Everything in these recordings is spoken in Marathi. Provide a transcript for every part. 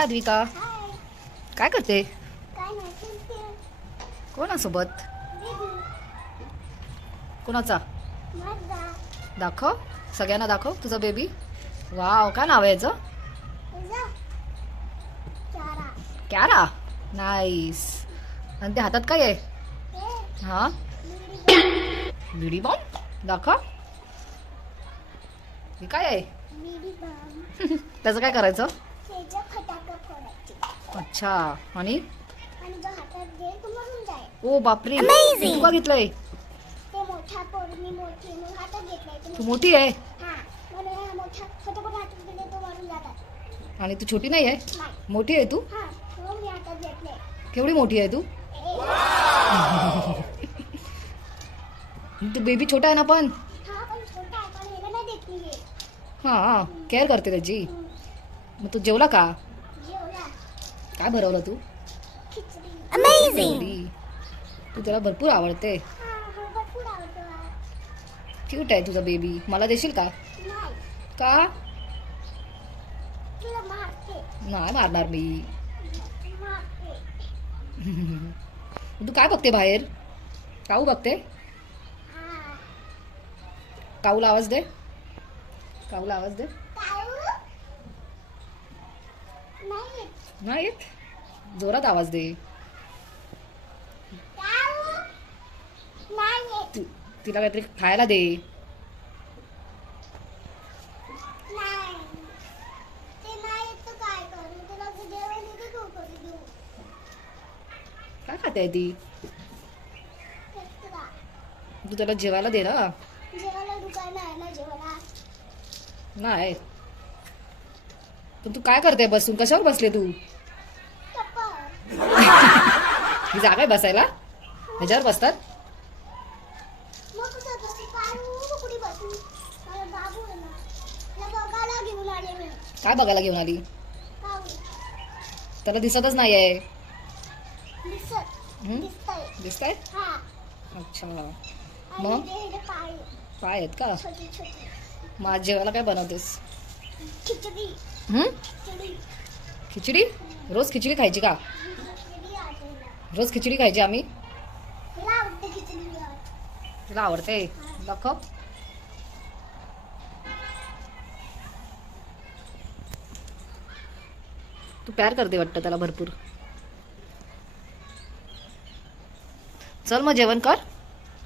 हाय अद्विका, हाय. काय करते? काय नाही खेळते. कोणासोबत? बेबी. कोणाचा? माझा. दाखव, सगळ्यांना दाखव तुझा बेबी. वाव, काय नाव आहे याचं? तुझा. चारा. कॅरा. नाईस. आणि ते हातात काय आहे? हे. हा, बीडी बिडी बॉम्ब. दाखव, हे काय आहे? बम. त्याचं काय करायचं? त्याच्या फटाका फोडायचे. अच्छा. आणि आणि जो हातात घे तू मरून जाय. ओ बापरे, हे तू का घेतलंय? ते मोठा पोरणी मोठी मग हातात घेतलाय तू मोठी आहे हा म्हणून हा मोठा फटाफट हातात दिले तो मरून जातात. आणि तू छोटी नाही आहे? नाही. मोठी आहे तू. हा म्हणून मी हातात घेतले. केवढी मोठी आहे तू? तू बेबी छोटा आहे ना पण. हा पण छोटा आहे पण ह्याला नाही देत मी हे. हा, केअर करते त्याची. मग तू जेवला का? जेवला. काय भरवलं तू? खिचडी. खिचडी. तू त्याला भरपूर आवडते. हा हा भरपूर आवडतो. क्यूट आहे तुझा बेबी. मला देशील का? नाही का? तुला मारते. नाही मारणार मी. मारते. तू काय बघते बाहेर? काऊ बघते? हा. काऊला आवाज दे. काऊला आवाज दे. काऊ. नाही. नाही येत. जोरात आवाज दे. काऊ. नाही. तिला काहीतरी खायला दे. नाही. ते नाही तर काय करू? तुला जेवण देते तू करू देऊ. काय खाते ती? कचरा. तू त्याला जेवायला दे ना. जेवायला दुकान आहे ना जेवायला. नाही. पण तू काय करते बसून? कशावर बसले तू? टप्पर. ही जागा आहे बसायला? ह्याच्यावर बसतात? मग कुठं बसू? काऊ कुठे बसू? माझा बाबू आहे ना. त्याला बघायला घेऊन आले मी. काय बघायला घेऊन आली? काऊ. त्याला दिसतच नाही आहे. दिसतंय. दिसतंय? हा. अच्छा. आणि मग? ते ह्याचे पाय पाय आहेत का? छोटी छोटी. मग आज जेवायला काय बनवतेस? खिचडी. हम्म? खिचडी. खिचडी? रोज खिचडी खायची का? खिचडी आहे. रोज खिचडी खायची आम्ही? मला आवडते खिचडी. तुला आवडते? दाखव. तू प्यार करते वाटतं त्याला भरपूर. चल मग जेवण कर.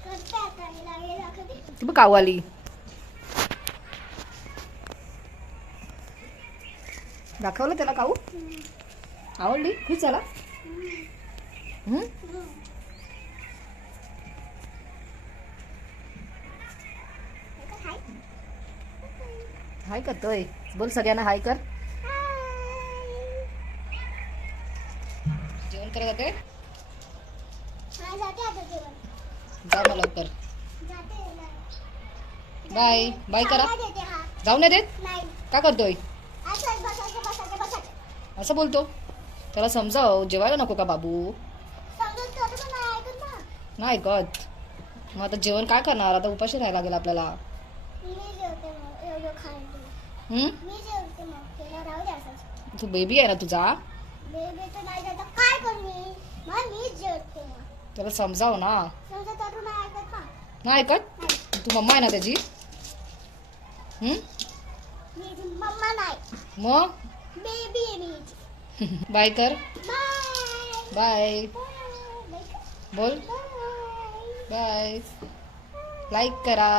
करते आता हिला हे दाखवते. ती बघ काऊ आली. दाखवलं त्याला काऊ? आवडली? खुश झाला? हम्म? हाय. हाय करतोय. बोल सगळ्यांना हाय कर. जेवण करत जाते? हा जाते आता जेवण. जा मग लवकर. जाते ना. बाय. बाय करा. खायला देते हा. जाऊ नाही देत? नाही. का करतोय? असंच बसायचं. असं बोलतो. त्याला समजाव, जेवायला नको का बाबू? समजून तरी पण नाही ऐकत ना. नाही ऐकत. मग आता जेवण काय करणार? आता उपाशी राहायला लागेल आपल्याला. मी जेवते मग एवढं खायला. हम्म? मी जेवते मग त्याला राहू द्या असंच. तू बेबी आहे ना तुझा? बेबी तर नाही जाता काय करू मी? मग मीच जेवते मग. त्याला समजाव ना. समजा तरू नाही ऐकत ना. नाही ऐकत? नाही. तू मम्मा आहे ना त्याची? हम्म? मी मम्मा नाही. मग बेबी आहे मी. बाय कर. बाय. बाय. बाय. बोल बाय. बाय. लाईक करा.